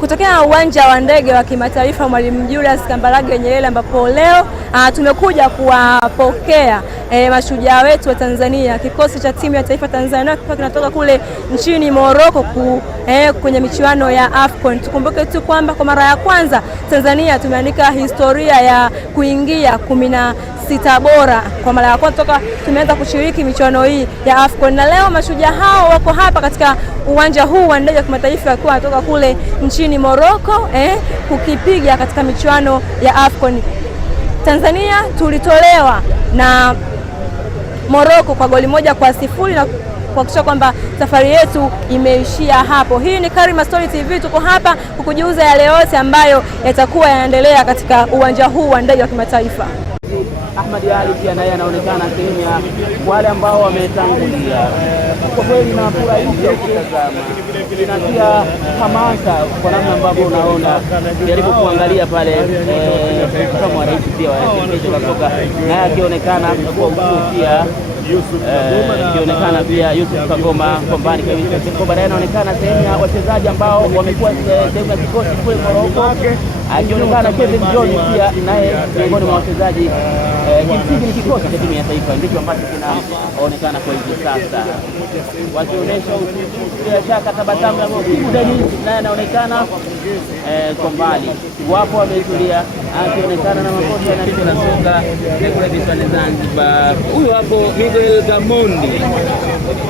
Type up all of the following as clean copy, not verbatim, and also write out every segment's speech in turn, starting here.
kutokea uwanja wa ndege wa kimataifa Mwalimu Julius Kambarage Nyerere, ambapo leo tumekuja kuwapokea mashujaa wetu wa Tanzania. Kikosi cha timu ya taifa Tanzania kinatoka kule nchini Morocco kwenye michuano ya AFCON. Tukumbuke tu kwamba kwa mara ya kwanza Tanzania tumeandika historia ya kuingia 16 bora kwa mara ya kwanza toka tumeanza kushiriki michuano hii ya AFCON, na leo mashujaa hao wako hapa katika uwanja huu wa ndege wa kimataifa akiwa anatoka kule nchini Morocco kukipiga katika michuano ya AFCON. Tanzania tulitolewa na Morocco kwa goli 1-0 na kuhakikisha kwamba safari yetu imeishia hapo. Hii ni Karima Story TV, tuko hapa kukujuza yale yote ambayo yatakuwa yanaendelea katika uwanja huu wa ndege wa kimataifa. Ahmad Ali pia naye anaonekana sehemu ya wale ambao wametangulia. Kwa kweli nafurahisha ukitazama, inatia hamasa kwa namna ambavyo unaona jaribu kuangalia pale kama rais pia wa shirikisho la soka naye akionekana kwa ukuu pia akionekana pia Yusuf Kagoma Kombani kabisa. Kombani anaonekana sehemu ya wachezaji ambao wamekuwa sehemu ya kikosi kule Morocco, akionekana Kevin John pia naye miongoni mwa wachezaji. Kimsingi ni kikosi cha timu ya taifa ndicho ambacho kinaonekana kwa hivi sasa, wakionyesha bila shaka tabasamu la Dennis naye anaonekana kwa mbali, wapo wametulia, akionekana na makocha na timu la soka kule visiwani Zanzibar. Huyu hapo Miguel Gamondi,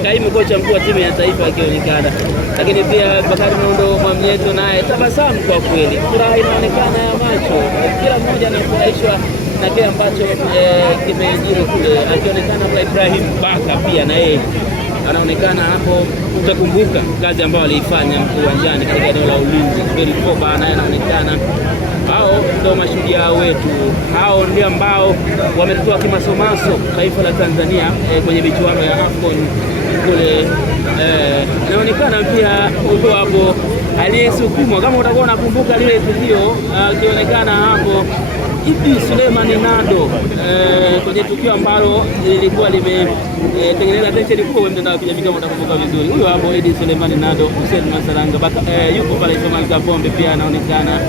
kaimu kocha mkuu wa timu ya taifa akionekana, lakini pia Bakari Nondo Mwamnyeto naye tabasamu kwa kweli, furaha inaonekana ya macho, kila mmoja anafurahishwa na kile ambacho kimejiri kule, akionekana kwa Ibrahim Baka pia na yeye anaonekana hapo. Utakumbuka kazi ambayo aliifanya uwanjani katika eneo la ulinzi. Belikoba naye anaonekana. Hao ndio mashujaa wetu, hao ndio ambao wametoa kimasomaso taifa la Tanzania kwenye michuano ya AFCON kule. Inaonekana pia uko hapo aliyesukumwa, kama utakuwa unakumbuka lile tukio, akionekana hapo Idi Suleiman Nado kwenye tukio ambalo lilikuwa limetengeneza tension kubwa mtandao wa kijamii, kama utakumbuka vizuri. Huyo hapo Idi Suleiman Nado, Hussein Masaranga yuko pale Somali Kapombe pia anaonekana.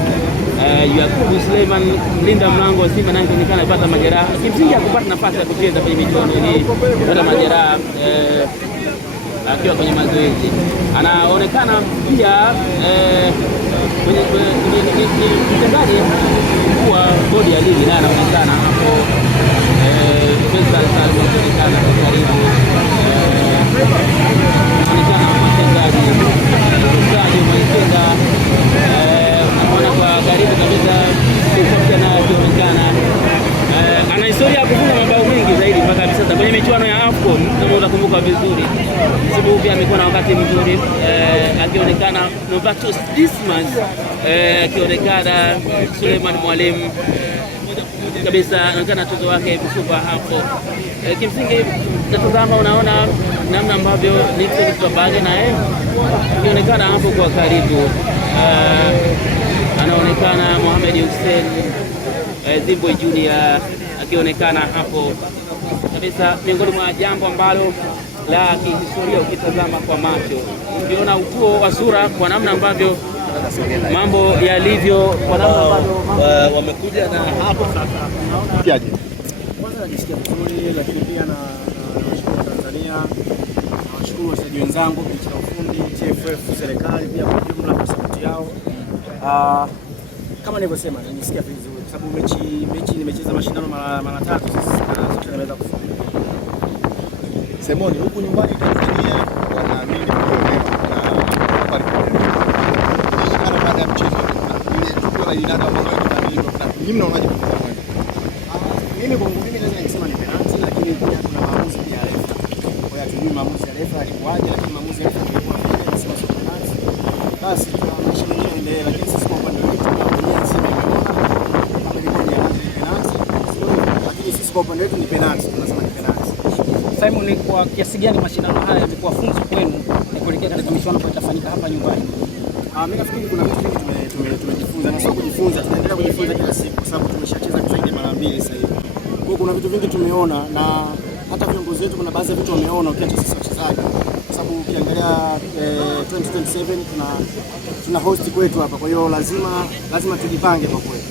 Yakubu Suleiman mlinda mlango wa Simba naye anaonekana apata majeraha, kimsingi hakupata nafasi ya kucheza kwenye michuano hii kwa majeraha akiwa kwenye mazoezi. Anaonekana pia kwenye mchezaji wa bodi ya ligi naye anaonekana hapo Faisal Salum anaonekana karibu, anaonekana mchezaji Mwaikenga anaona kwa karibu kabisa, kocha naye akionekana ana historia ya kufunga mabao mengi zaidi mpaka hivi sasa kwenye michuano ya AFCON. Kama unakumbuka vizuri, sababu pia amekuwa na wakati mzuri, akionekana Novatus Dismas, akionekana Suleiman Mwalimu kabisa, anaonekana mtoto wake Msupa hapo. Kimsingi natazama, unaona namna ambavyo Nixon Kabage naye akionekana hapo kwa karibu, anaonekana Mohamed Hussein Zimbwe Junior akionekana hapo kabisa, miongoni mwa jambo ambalo la kihistoria ukitazama kwa macho, ukiona utuo wa sura kwa namna ambavyo mambo yalivyo, kwa namna ambavyo wamekuja na hapo sasa. Kwanza najisikia vizuri, lakini pia na washukuru Tanzania, na washukuru wachezaji wenzangu, benchi la ufundi, TFF, serikali pia kwa jumla kwa support yao. Kama nilivyosema, najisikia vizuri kwa sababu mechi nimecheza mashindano mara 3 sasa na zote nimeweza kufunga. Semoni, huku nyumbani Tanzania wanaamini kwa habari kana baada ya mchezo ile tukio la Idada ambalo mimi mnaonaje? Mimi kwangu mimi naweza kusema ni penalty, lakini pia kuna maamuzi ya refa. Kwa hiyo tujui maamuzi ya refa alikuwaje, lakini maamuzi ya refa ilikuwa vile nasema sio penalty. Basi tunamaanisha mwenyewe endelee, lakini sisi kwa upande wetu tunaona sisi lakini sisi kwa upande wetu ni penalty, tunasema ni penalty. Simon, kwa kiasi gani mashindano haya yamekuwa funzo kwenu kuelekea katika michuano ambayo itafanyika hapa nyumbani? Mimi nafikiri kuna vitu vingi tumejifunza, na sio kujifunza, tunaendelea kujifunza kila siku kwa sababu tumeshacheza zaidi mara 2 sasa hivi. Kwa hiyo kuna vitu vingi tumeona, na hata viongozi wetu kuna baadhi ya vitu wameona, ukiacha sisi wachezaji, kwa sababu sababu ukiangalia 2027 tuna host kwetu hapa, kwa hiyo lazima tujipange kwa kweli.